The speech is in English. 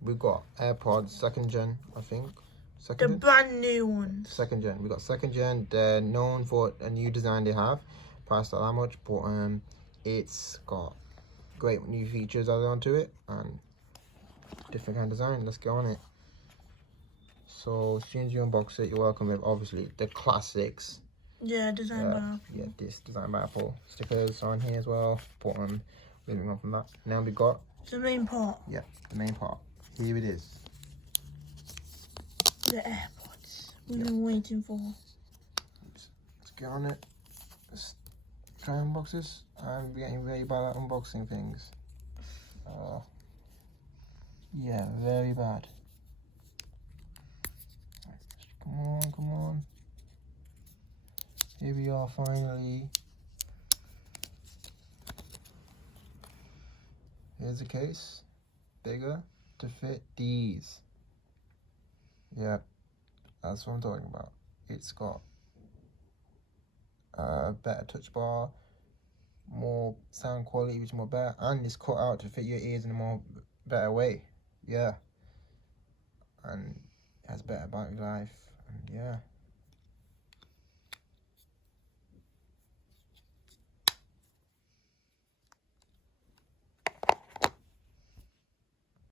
We've got AirPods, second gen, I think. The brand new ones. Second gen. We got second gen. They're known for a new design they have. Priced not that much, but it's got great new features added onto it and different kind of design. Let's get on it. So as soon as you unbox it, you're welcome with obviously the classics. Yeah, designed by Apple. Yeah, this designed by Apple. Stickers on here as well. But moving on from that. Now we got the main part. Yeah, the main part. Here it is. The AirPods. We've been waiting for. Let's get on it. Let's try and unbox this. I'm getting very bad at unboxing things. Yeah, very bad. Come on, come on. Here we are finally. Here's the case. Bigger to fit these. Yep, that's what I'm talking about. It's got a better touch bar, more sound quality, which is more better, and it's cut out to fit your ears in a more better way. Yeah, and it has better battery life, and yeah.